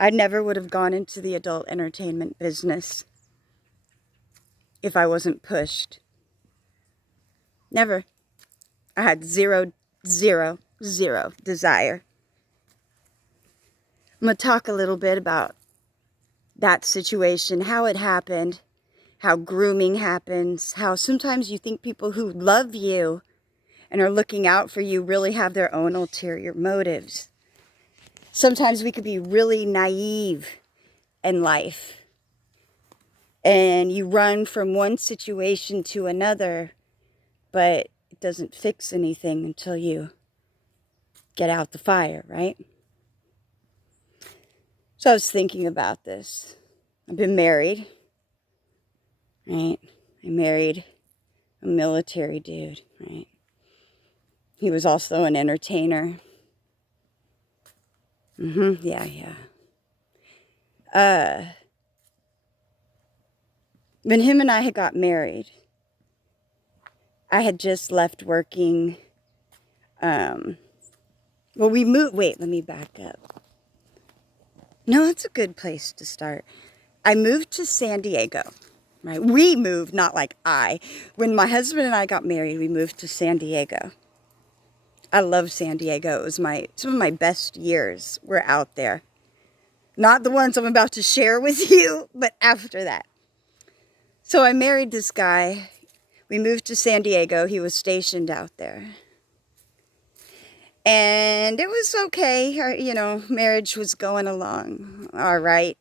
I never would have gone into the adult entertainment business if I wasn't pushed. Never. I had zero, zero, zero desire. I'm going to talk a little bit about that situation, how it happened, how grooming happens, how sometimes you think people who love you and are looking out for you really have their own ulterior motives. Sometimes we could be really naive in life, and you run from one situation to another, but it doesn't fix anything until you get out the fire, right? So I was thinking about this. I've been married, right? I married a military dude, right? He was also an entertainer. Yeah. When him and I had got married, I had just left working. We moved. Wait, let me back up. No, that's a good place to start. I moved to San Diego, right? We moved, not like I. When my husband and I got married, we moved to San Diego. I love San Diego. It was some of my best years were out there. Not the ones I'm about to share with you, but after that. So I married this guy. We moved to San Diego. He was stationed out there. And it was okay. Marriage was going along all right.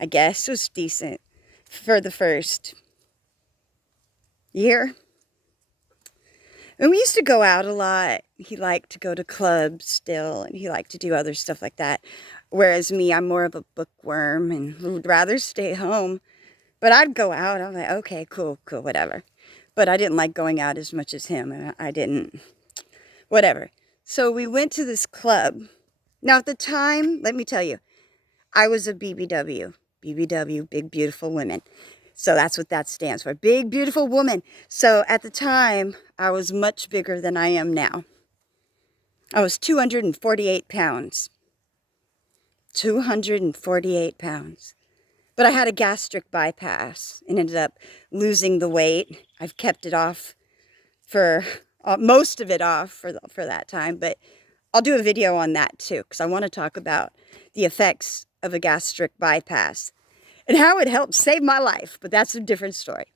I guess it was decent for the first year. And we used to go out a lot. He liked to go to clubs still, and he liked to do other stuff like that. Whereas me, I'm more of a bookworm and would rather stay home. But I'd go out. I'm like, okay, cool, whatever. But I didn't like going out as much as him, and I didn't, whatever. So we went to this club. Now, at the time, let me tell you, I was a BBW. BBW, Big Beautiful Women. So that's what that stands for. Big Beautiful Woman. So at the time, I was much bigger than I am now. I was 248 pounds. 248 pounds. But I had a gastric bypass and ended up losing the weight. I've kept it off for most of it off for that time, but I'll do a video on that too, because I want to talk about the effects of a gastric bypass and how it helped save my life, but that's a different story.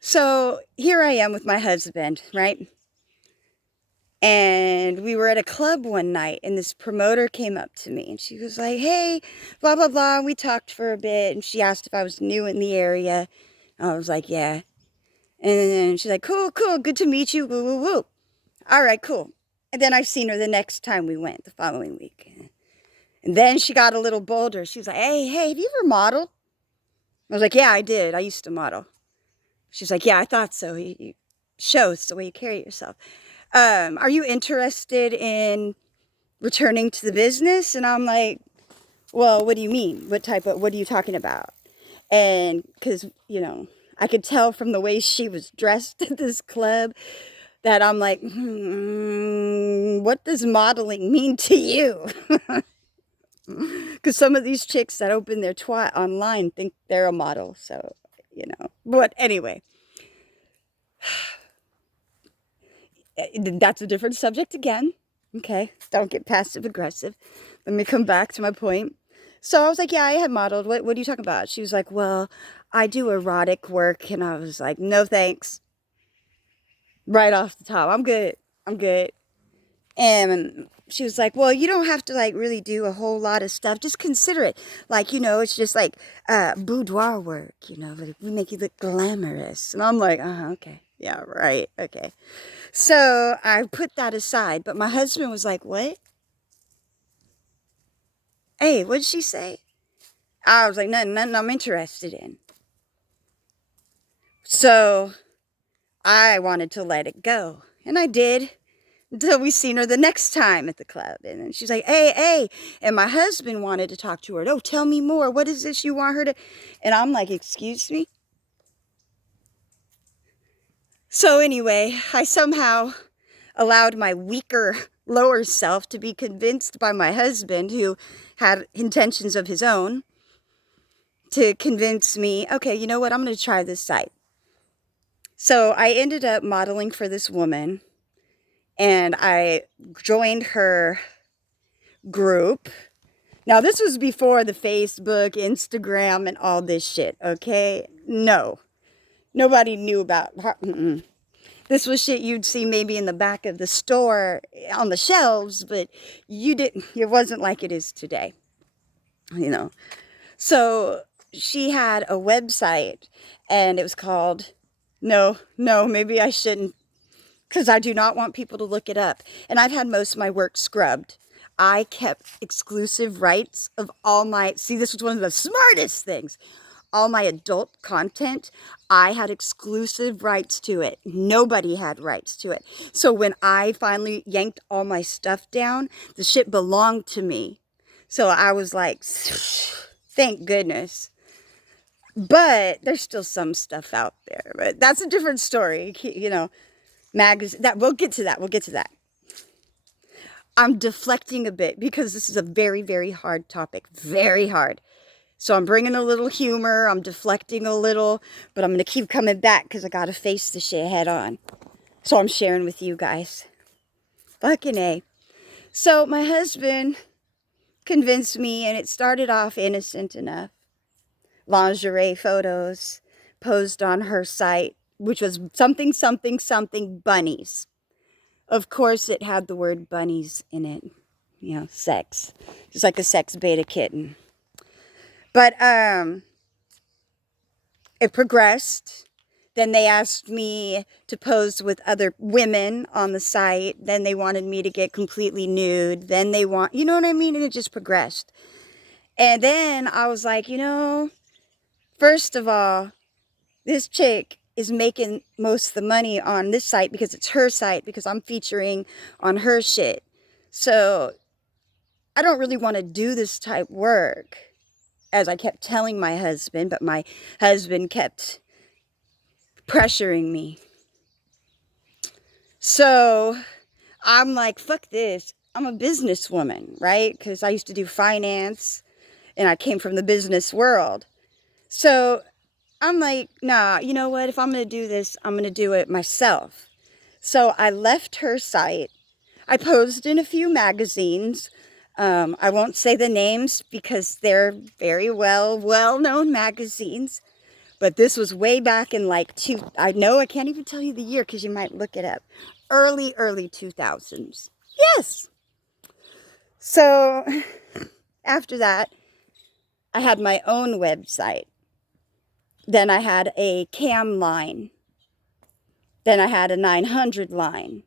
So here I am with my husband, right? And we were at a club one night, and this promoter came up to me, and she was like, hey, blah, blah, blah. And we talked for a bit, and she asked if I was new in the area. I was like, yeah. And then she's like, cool, good to meet you, woo, woo, woo. All right, cool. And then I seen her the next time we went, the following week. And then she got a little bolder. She was like, hey, have you ever modeled? I was like, yeah, I did. I used to model. She's like, yeah, I thought so. You shows the way you carry yourself. Are you interested in returning to the business? And I'm like, well, what do you mean? What are you talking about? And because, I could tell from the way she was dressed at this club that I'm like, what does modeling mean to you? Because some of these chicks that open their twat online think they're a model. So, But anyway, that's a different subject again. Okay, don't get passive aggressive. Let me come back to my point. So I was like, yeah, I had modeled. What are you talking about? She was like, well, I do erotic work. And I was like, no, thanks. Right off the top. I'm good. And she was like, well, you don't have to really do a whole lot of stuff. Just consider it. It's just boudoir work, we make you look glamorous. And I'm like, okay. Yeah, right. Okay. So I put that aside. But my husband was like, what? Hey, what did she say? I was like, nothing I'm interested in. So I wanted to let it go. And I did. Until we seen her the next time at the club. And then she's like, hey. And my husband wanted to talk to her. Oh, tell me more. What is this you want her to... And I'm like, excuse me? So anyway, I somehow allowed my weaker lower self to be convinced by my husband, who had intentions of his own, to convince me, okay, you know what, I'm going to try this site. So I ended up modeling for this woman, and I joined her group. Now, this was before the Facebook, Instagram, and all this shit, okay? No. Nobody knew about her. This was shit you'd see maybe in the back of the store on the shelves, but you didn't, it wasn't like it is today, you know. So she had a website, and it was called, maybe I shouldn't, because I do not want people to look it up. And I've had most of my work scrubbed. I kept exclusive rights of all my, see, this was one of the smartest things. All my adult content, I had exclusive rights to it. Nobody had rights to it. So when I finally yanked all my stuff down, the shit belonged to me. So I was like, thank goodness. But there's still some stuff out there. But that's a different story. You know, magazine, that we'll get to that. We'll get to that. I'm deflecting a bit because this is a very, very hard topic. Very hard. So I'm bringing a little humor, I'm deflecting a little, but I'm going to keep coming back because I got to face the shit head on. So I'm sharing with you guys. Fucking A. So my husband convinced me, and it started off innocent enough. Lingerie photos posed on her site, which was something, something, something bunnies. Of course, it had the word bunnies in it. You know, sex. Just like a sex beta kitten. But it progressed. Then they asked me to pose with other women on the site. Then they wanted me to get completely nude. Then they want, you know what I mean? And it just progressed. And then I was like, you know, first of all, this chick is making most of the money on this site because it's her site, because I'm featuring on her shit. So I don't really want to do this type work, as I kept telling my husband, but my husband kept pressuring me. So I'm like, fuck this. I'm a businesswoman, right? Because I used to do finance, and I came from the business world. So I'm like, nah, you know what? If I'm going to do this, I'm going to do it myself. So I left her site. I posed in a few magazines. I won't say the names because they're very well-known magazines. But this was way back in like I know I can't even tell you the year because you might look it up. Early 2000s. Yes. So after that, I had my own website. Then I had a cam line. Then I had a 900 line.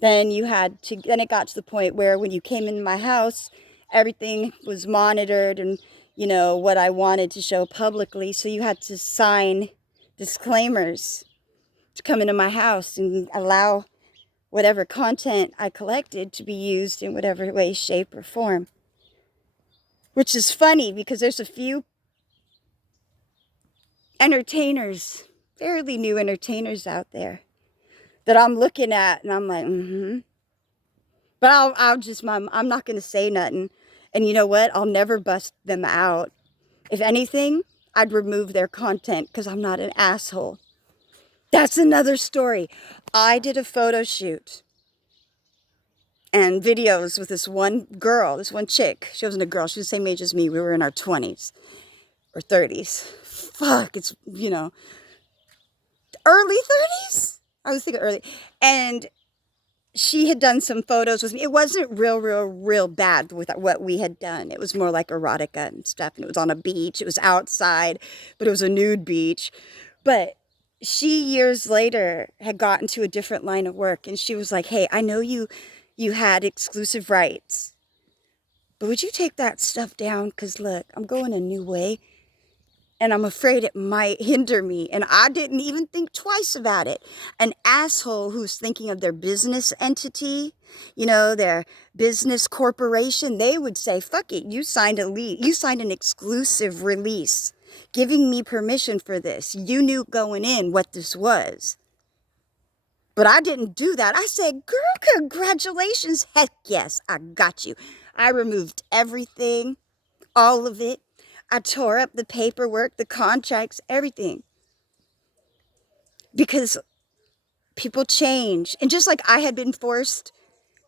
Then it got to the point where when you came in my house, everything was monitored and, you know, what I wanted to show publicly. So you had to sign disclaimers to come into my house and allow whatever content I collected to be used in whatever way, shape, or form. Which is funny because there's a few entertainers, fairly new entertainers out there that I'm looking at and I'm like, But I'm not going to say nothing. And you know what? I'll never bust them out. If anything, I'd remove their content because I'm not an asshole. That's another story. I did a photo shoot and videos with this one girl, this one chick. She wasn't a girl. She was the same age as me. We were in our 20s or 30s. Fuck, it's, you know, early 30s? I was thinking early. And she had done some photos with me. It wasn't real bad with what we had done. It was more like erotica and stuff. And it was on a beach. It was outside, but it was a nude beach. But she, years later, had gotten to a different line of work. And she was like, hey, I know you had exclusive rights, but would you take that stuff down? Because look, I'm going a new way. And I'm afraid it might hinder me. And I didn't even think twice about it. An asshole who's thinking of their business entity, you know, their business corporation, they would say, fuck it, you signed an exclusive release, giving me permission for this. You knew going in what this was. But I didn't do that. I said, girl, congratulations. Heck yes, I got you. I removed everything, all of it. I tore up the paperwork, the contracts, everything. Because people change. And just like I had been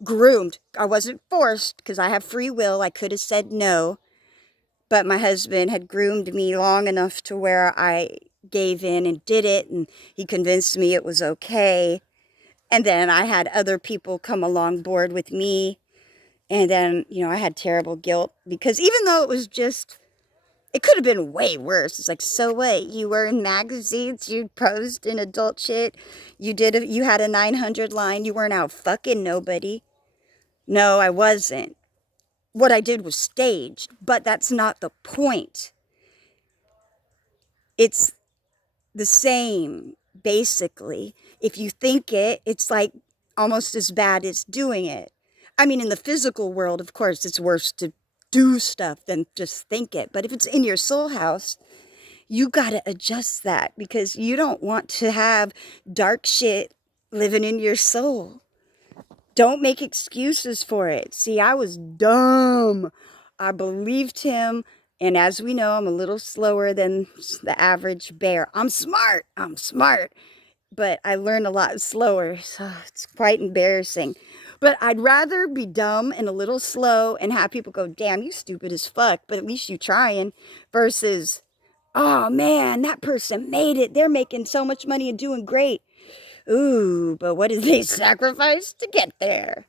groomed. I wasn't forced because I have free will. I could have said no. But my husband had groomed me long enough to where I gave in and did it. And he convinced me it was okay. And then I had other people come along board with me. And then, I had terrible guilt because even though it could have been way worse. It's like, so what? You were in magazines, you posed in adult shit, you had a 900 line, you weren't out fucking nobody. No, I wasn't. What I did was staged, but that's not the point. It's the same, basically. If you think it, it's like almost as bad as doing it. I mean, in the physical world, of course, it's worse to do stuff than just think it. But if it's in your soul house, you got to adjust that because you don't want to have dark shit living in your soul. Don't make excuses for it. See, I was dumb. I believed him. And as we know, I'm a little slower than the average bear. I'm smart. But I learn a lot slower. So it's quite embarrassing. But I'd rather be dumb and a little slow and have people go, damn, you stupid as fuck. But at least you trying versus, oh man, that person made it. They're making so much money and doing great. Ooh, but what did they sacrifice to get there?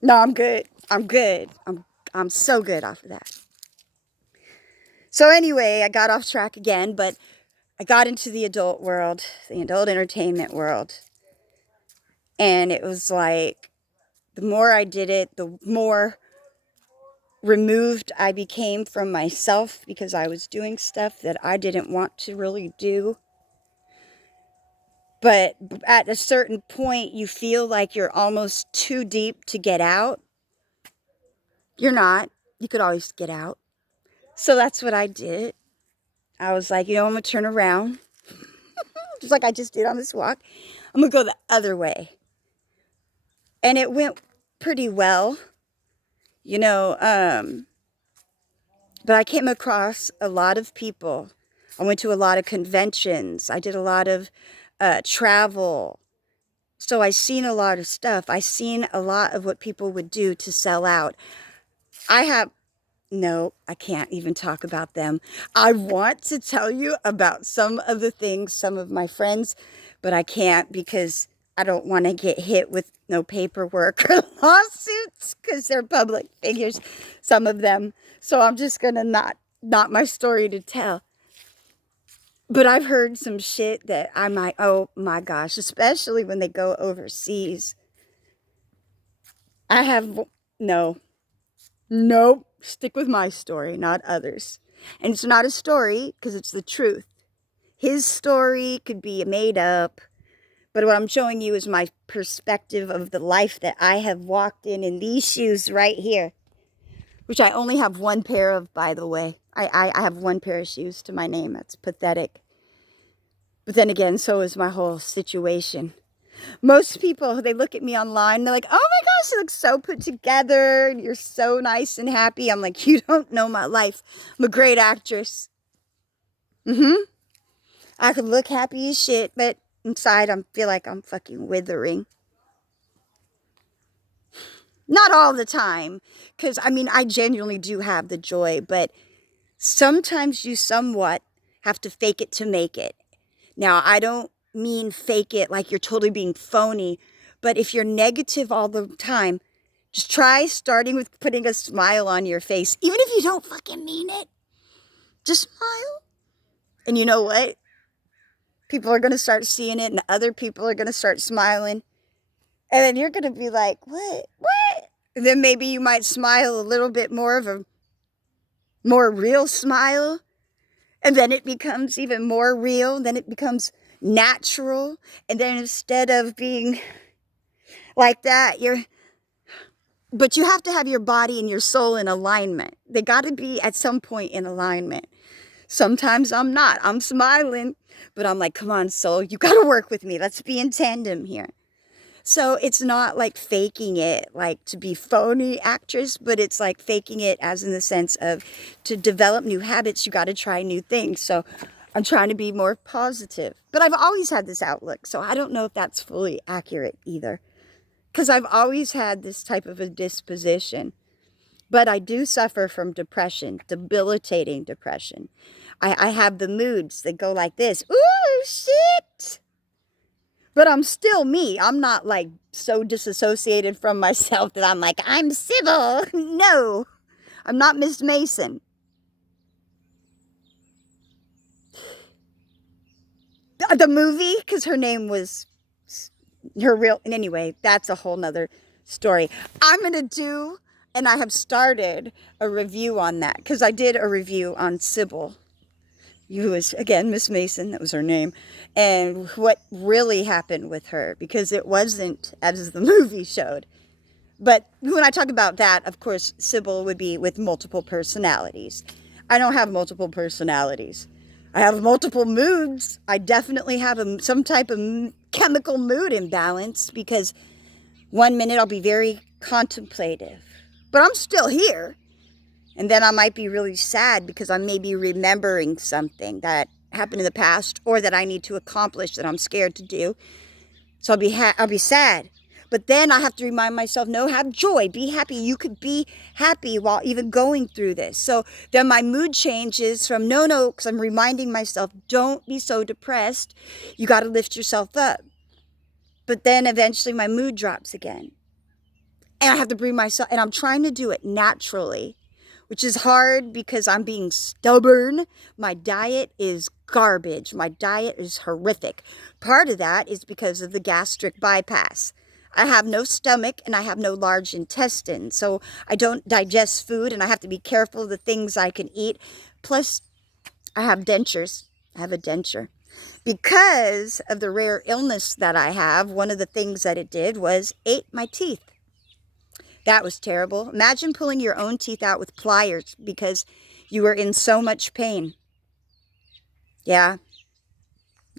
No, I'm good. I'm so good off of that. So anyway, I got off track again, but I got into the adult world, the adult entertainment world. And it was like the more I did it, the more removed I became from myself because I was doing stuff that I didn't want to really do. But at a certain point, you feel like you're almost too deep to get out. You're not. You could always get out. So that's what I did. I was like, I'm going to turn around. Just like I just did on this walk. I'm going to go the other way. And it went pretty well. But I came across a lot of people. I went to a lot of conventions. I did a lot of travel. So I seen a lot of stuff. I seen a lot of what people would do to sell out. No, I can't even talk about them. I want to tell you about some of the things, some of my friends, but I can't because I don't want to get hit with no paperwork or lawsuits because they're public figures, some of them. So I'm just going to not my story to tell. But I've heard some shit that I might, oh my gosh, especially when they go overseas. Nope, stick with my story, not others. And it's not a story because it's the truth. His story could be made up, but what I'm showing you is my perspective of the life that I have walked in these shoes right here, which I only have one pair of, by the way. I have one pair of shoes to my name. That's pathetic. But then again, so is my whole situation. Most people, they look at me online, they're like, oh my gosh, you look so put together, and you're so nice and happy. I'm like, you don't know my life. I'm a great actress. I could look happy as shit, but inside I feel like I'm fucking withering. Not all the time, because, I genuinely do have the joy, but sometimes you somewhat have to fake it to make it. Now, I don't mean fake it like you're totally being phony, but if you're negative all the time, just try starting with putting a smile on your face. Even if you don't fucking mean it, just smile. And you know what? People are going to start seeing it and other people are going to start smiling. And then you're going to be like, what? And then maybe you might smile a little bit more of a more real smile. And then it becomes even more real. Then it becomes natural. And then instead of being like that, but you have to have your body and your soul in alignment. They got to be at some point in alignment. Sometimes I'm not. I'm smiling, but I'm like, come on, soul, you got to work with me. Let's be in tandem here. So it's not like faking it, like to be phony actress, but it's like faking it as in the sense of to develop new habits, you got to try new things. So I'm trying to be more positive. But I've always had this outlook, so I don't know if that's fully accurate either. Because I've always had this type of a disposition. But I do suffer from depression, debilitating depression. I have the moods that go like this. Ooh, shit. But I'm still me. I'm not like so disassociated from myself that I'm like, I'm civil. No, I'm not Miss Mason. The movie, because her name was her real. And anyway, that's a whole nother story. I'm going to do, and I have started a review on that because I did a review on Sybil, who was, again, Miss Mason, that was her name, and what really happened with her, because it wasn't as the movie showed. But when I talk about that, of course, Sybil would be with multiple personalities. I don't have multiple personalities. I have multiple moods. I definitely have some type of chemical mood imbalance because one minute I'll be very contemplative, but I'm still here. And then I might be really sad because I may be remembering something that happened in the past or that I need to accomplish that I'm scared to do. So I'll be sad. But then I have to remind myself, no, have joy, be happy. You could be happy while even going through this. So then my mood changes from no, because I'm reminding myself, don't be so depressed. You got to lift yourself up. But then eventually my mood drops again. And I have to bring myself, and I'm trying to do it naturally, which is hard because I'm being stubborn. My diet is garbage. My diet is horrific. Part of that is because of the gastric bypass. I have no stomach and I have no large intestine, so I don't digest food and I have to be careful of the things I can eat. Plus, I have dentures. I have a denture. Because of the rare illness that I have, one of the things that it did was ate my teeth. That was terrible. Imagine pulling your own teeth out with pliers because you were in so much pain. Yeah,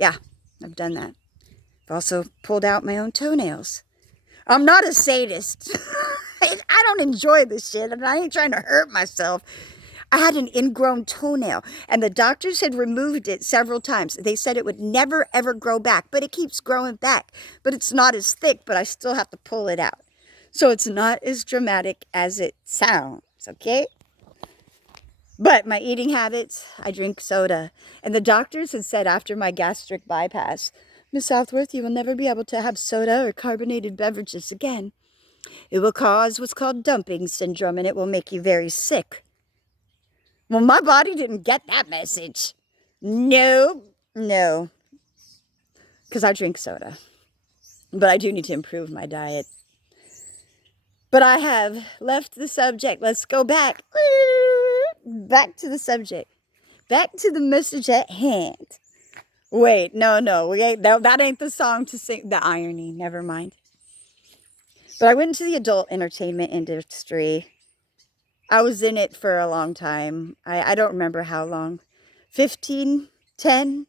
I've done that. I've also pulled out my own toenails. I'm not a sadist. I don't enjoy this shit, and I ain't trying to hurt myself. I had an ingrown toenail, and the doctors had removed it several times. They said it would never, ever grow back, but it keeps growing back. But it's not as thick, but I still have to pull it out. So it's not as dramatic as it sounds, okay? But my eating habits, I drink soda. And the doctors had said after my gastric bypass, Miss Southworth, you will never be able to have soda or carbonated beverages again. It will cause what's called dumping syndrome, and it will make you very sick. Well, my body didn't get that message. No, because I drink soda. But I do need to improve my diet. But I have left the subject. Let's go back. Back to the subject. Back to the message at hand. Wait, no. That ain't the song to sing. The irony, never mind. But I went into the adult entertainment industry. I was in it for a long time. I don't remember how long. 15, 10,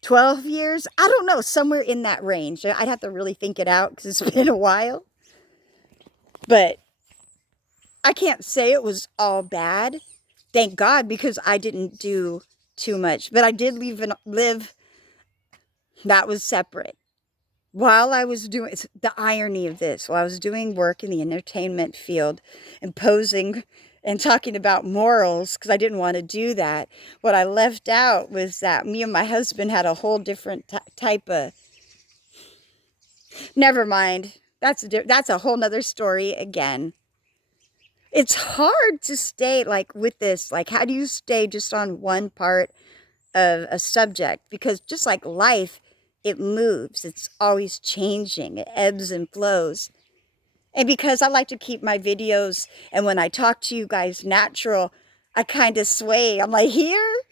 12 years? I don't know. Somewhere in that range. I'd have to really think it out because it's been a while. But I can't say it was all bad. Thank God, because I didn't do too much. But I did live that was separate. While I was doing, it's the irony of this, while I was doing work in the entertainment field and posing and talking about morals, because I didn't want to do that, what I left out was that me and my husband had a whole different type of, never mind. That's a whole nother story again. It's hard to stay like with this. Like, how do you stay just on one part of a subject? Because just like life, it moves. It's always changing. It ebbs and flows. And because I like to keep my videos and when I talk to you guys natural, I kind of sway. I'm like here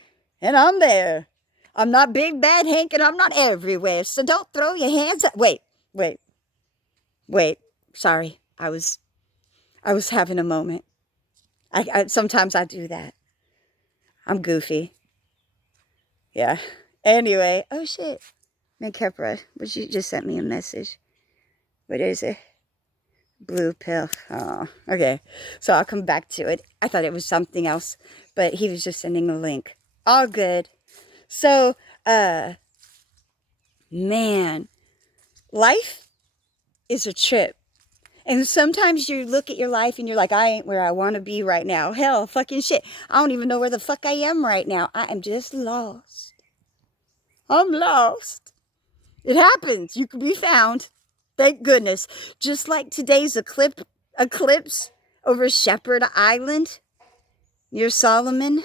and I'm there. I'm not Big Bad Hank and I'm not everywhere. So don't throw your hands up. Wait. Sorry. I was having a moment. Sometimes I do that. I'm goofy. Yeah. Anyway. Oh, shit. Man, Kepra, but you just sent me a message. What is it? Blue pill. Oh, okay. So I'll come back to it. I thought it was something else, but he was just sending a link. All good. So, man, life is a trip. And sometimes you look at your life and you're like, I ain't where I want to be right now. Hell, fucking shit. I don't even know where the fuck I am right now. I am just lost. I'm lost. It happens. You can be found. Thank goodness. Just like today's eclipse over Shepherd Island near Solomon.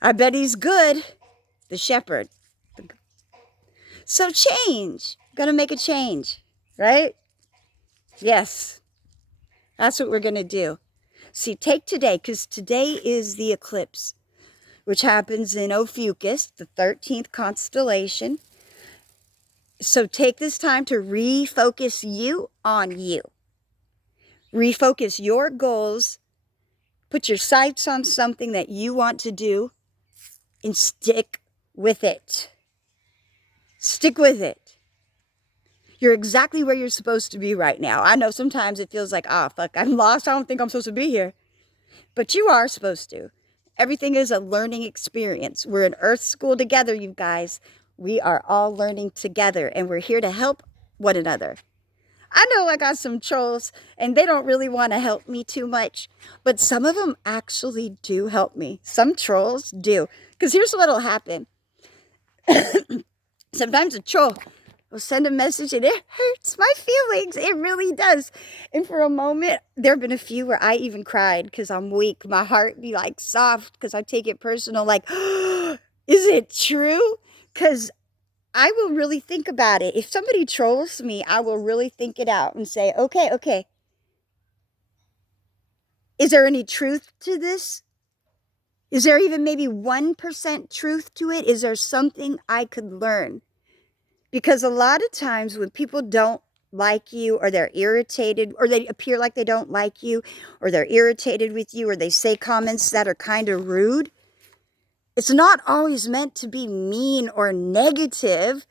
I bet he's good. The shepherd. So change. Gonna make a change, right? Yes. That's what we're gonna do. See, take today, because today is the eclipse, which happens in Ophiuchus, the 13th constellation. So take this time to refocus you on you. Refocus your goals. Put your sights on something that you want to do and stick with it. Stick with it. You're exactly where you're supposed to be right now. I know sometimes it feels like, ah, fuck, I'm lost. I don't think I'm supposed to be here. But you are supposed to. Everything is a learning experience. We're in Earth School together, you guys. We are all learning together, and we're here to help one another. I know I got some trolls, and they don't really want to help me too much, but some of them actually do help me. Some trolls do. Because here's what'll happen. Sometimes a troll will send a message and it hurts my feelings. It really does. And for a moment, there have been a few where I even cried because I'm weak. My heart be like soft because I take it personal. Like, is it true? Because I will really think about it. If somebody trolls me, I will really think it out and say, okay. Is there any truth to this? Is there even maybe 1% truth to it? Is there something I could learn? Because a lot of times when people don't like you, or they're irritated, or they appear like they don't like you, or they're irritated with you, or they say comments that are kind of rude, it's not always meant to be mean or negative.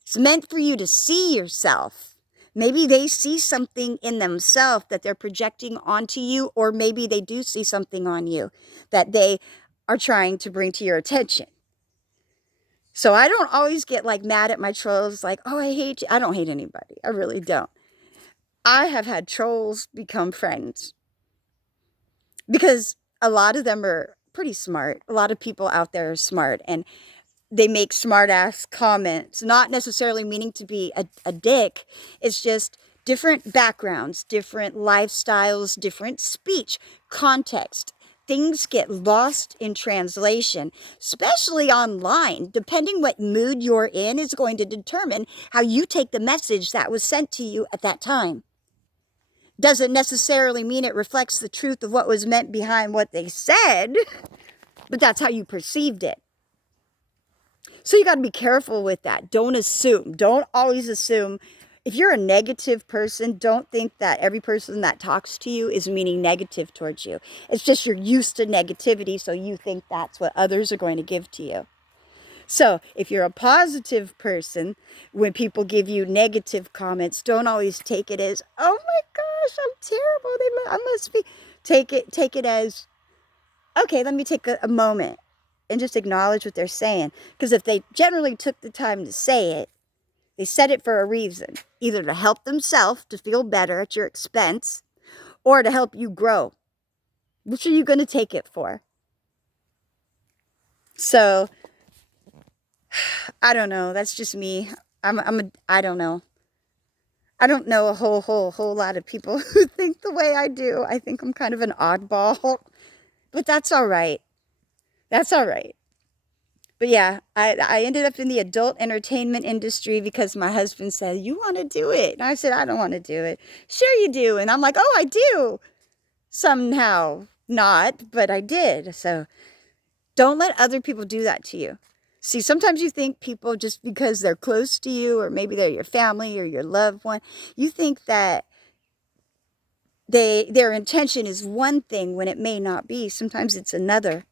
It's meant for you to see yourself. Maybe they see something in themselves that they're projecting onto you, or maybe they do see something on you that they are trying to bring to your attention. So I don't always get like mad at my trolls like, oh, I hate you. I don't hate anybody. I really don't. I have had trolls become friends because a lot of them are pretty smart. A lot of people out there are smart, and they make smart ass comments, not necessarily meaning to be a dick. It's just different backgrounds, different lifestyles, different speech, context. Things get lost in translation, especially online. Depending what mood you're in is going to determine how you take the message that was sent to you at that time. Doesn't necessarily mean it reflects the truth of what was meant behind what they said, but that's how you perceived it. So you got to be careful with that. Don't assume. Don't always assume. If you're a negative person, don't think that every person that talks to you is meaning negative towards you. It's just you're used to negativity, so you think that's what others are going to give to you. So if you're a positive person, when people give you negative comments, don't always take it as, oh my gosh, I'm terrible. I must be. Take it as, okay, let me take a moment and just acknowledge what they're saying. Because if they generally took the time to say it, they said it for a reason. Either to help themselves to feel better at your expense, or to help you grow. Which are you going to take it for? So, I don't know. That's just me. I don't know. I don't know a whole lot of people who think the way I do. I think I'm kind of an oddball. But that's all right. That's all right. But yeah, I ended up in the adult entertainment industry because my husband said, you want to do it? And I said, I don't want to do it. Sure you do. And I'm like, oh, I do. Somehow not, but I did. So don't let other people do that to you. See, sometimes you think people, just because they're close to you, or maybe they're your family or your loved one, you think that their intention is one thing when it may not be. Sometimes it's another.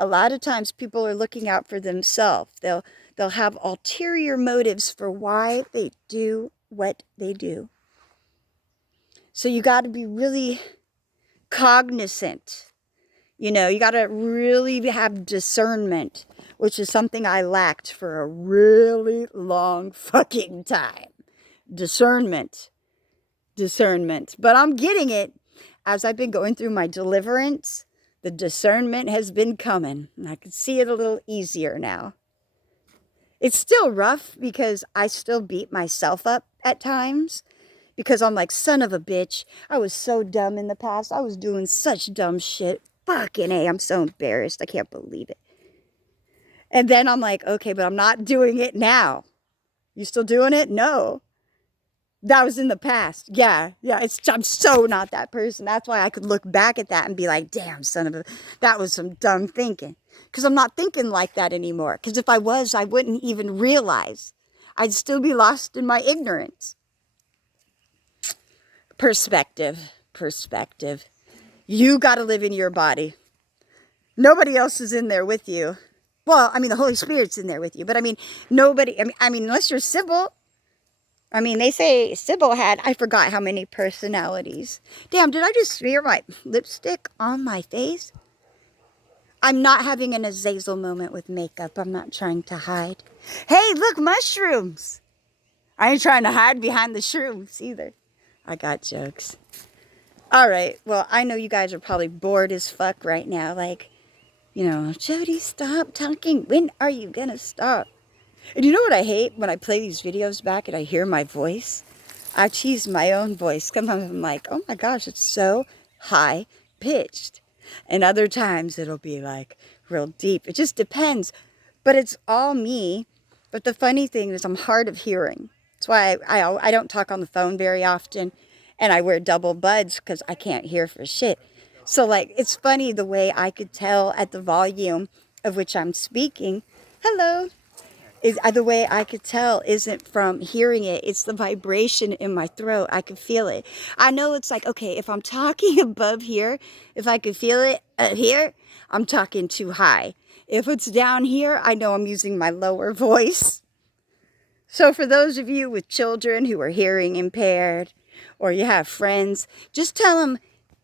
A lot of times people are looking out for themselves. They'll have ulterior motives for why they do what they do. So you got to be really cognizant. You know, you got to really have discernment, which is something I lacked for a really long fucking time. Discernment. But I'm getting it as I've been going through my deliverance. The discernment has been coming, and I can see it a little easier now. It's still rough because I still beat myself up at times because I'm like, son of a bitch, I was so dumb in the past. I was doing such dumb shit. Fucking A, I'm so embarrassed. I can't believe it. And then I'm like, okay, but I'm not doing it now. You still doing it? No. That was in the past. Yeah. I'm so not that person. That's why I could look back at that and be like, damn, son of a, that was some dumb thinking. Because I'm not thinking like that anymore. Because if I was, I wouldn't even realize. I'd still be lost in my ignorance. Perspective. You got to live in your body. Nobody else is in there with you. Well, I mean, the Holy Spirit's in there with you. But I mean, nobody, I mean, unless you're Sybil. I mean, they say Sybil had, I forgot how many personalities. Damn, did I just smear my lipstick on my face? I'm not having an Azazel moment with makeup. I'm not trying to hide. Hey, look, mushrooms. I ain't trying to hide behind the shrooms either. I got jokes. All right. Well, I know you guys are probably bored as fuck right now. Like, you know, Jody, stop talking. When are you going to stop? And you know what I hate? When I play these videos back and I hear my voice, I tease my own voice. Sometimes I'm like, oh my gosh, it's so high pitched. And other times it'll be like real deep. It just depends. But it's all me. But the funny thing is I'm hard of hearing. That's why I don't talk on the phone very often. And I wear double buds because I can't hear for shit. So like, it's funny the way I could tell at the volume of which I'm speaking. Hello. Is the way I could tell isn't from hearing it. It's the vibration in my throat. I can feel it. I know it's like, okay, if I'm talking above here, if I can feel it here, I'm talking too high. If it's down here, I know I'm using my lower voice. So for those of you with children who are hearing impaired, or you have friends, just tell them,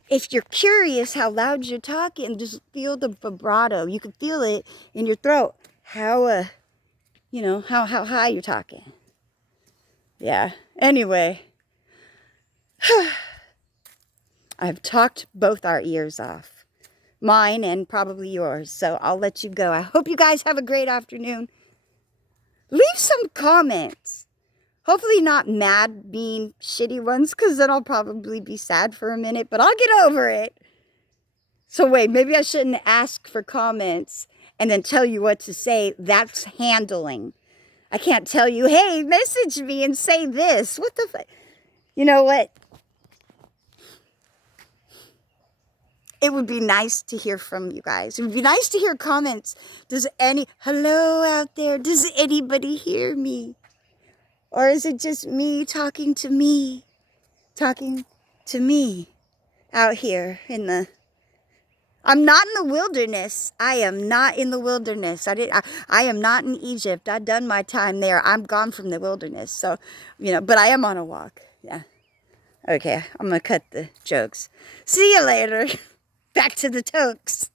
if you're curious how loud you're talking, just feel the vibrato. You can feel it in your throat. How, you know, how high you're talking. Yeah. Anyway. I've talked both our ears off. Mine and probably yours. So I'll let you go. I hope you guys have a great afternoon. Leave some comments. Hopefully not mad, mean, shitty ones, because then I'll probably be sad for a minute. But I'll get over it. So wait, maybe I shouldn't ask for comments and then tell you what to say. That's handling. I can't tell you, hey, message me and say this. What the fuck? You know what? It would be nice to hear from you guys. It would be nice to hear comments. Hello out there, does anybody hear me? Or is it just me talking to me? Talking to me out here in the... I'm not in the wilderness. I am not in the wilderness. I am not in Egypt. I've done my time there. I'm gone from the wilderness. So, you know, but I am on a walk. Yeah. Okay, I'm going to cut the jokes. See you later. Back to the tokes.